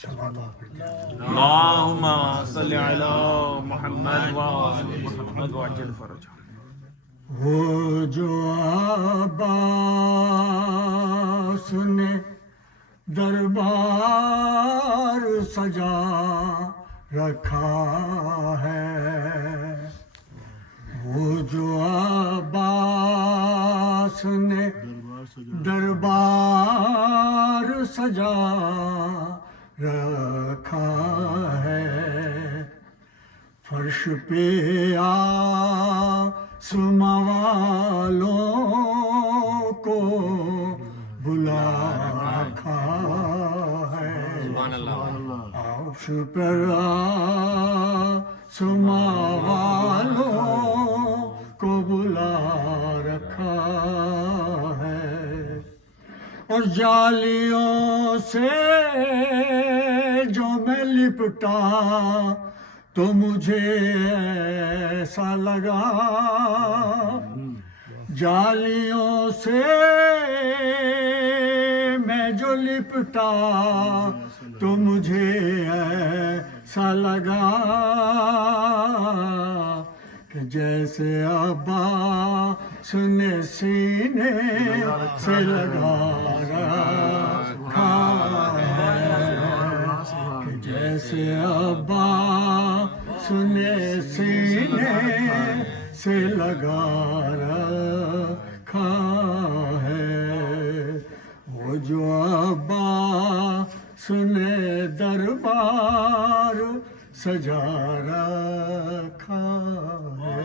اللهم صل على محمد وآل محمد وعجل فرجه. وہ جو عباس نے دربار سجا رکھا ہے، وہ جو عباس نے دربار سجا رکھا ہے، فرش پہ آسماں والوں کو بلا رکھا ہے، عرش پر آسماں والوں کو بلا رکھا ہے، اور جالیوں سے جو میں لپٹا تو مجھے ایسا لگا، جالیوں سے میں جو لپٹا تو مجھے ایسا لگا کہ جیسے عباس نے سینے سے لگا رکھا ہے، کہ جیسے عباس نے سینے سے لگا رکھا ہے، وہ جو عباس نے دربار سجا رکھا ہے.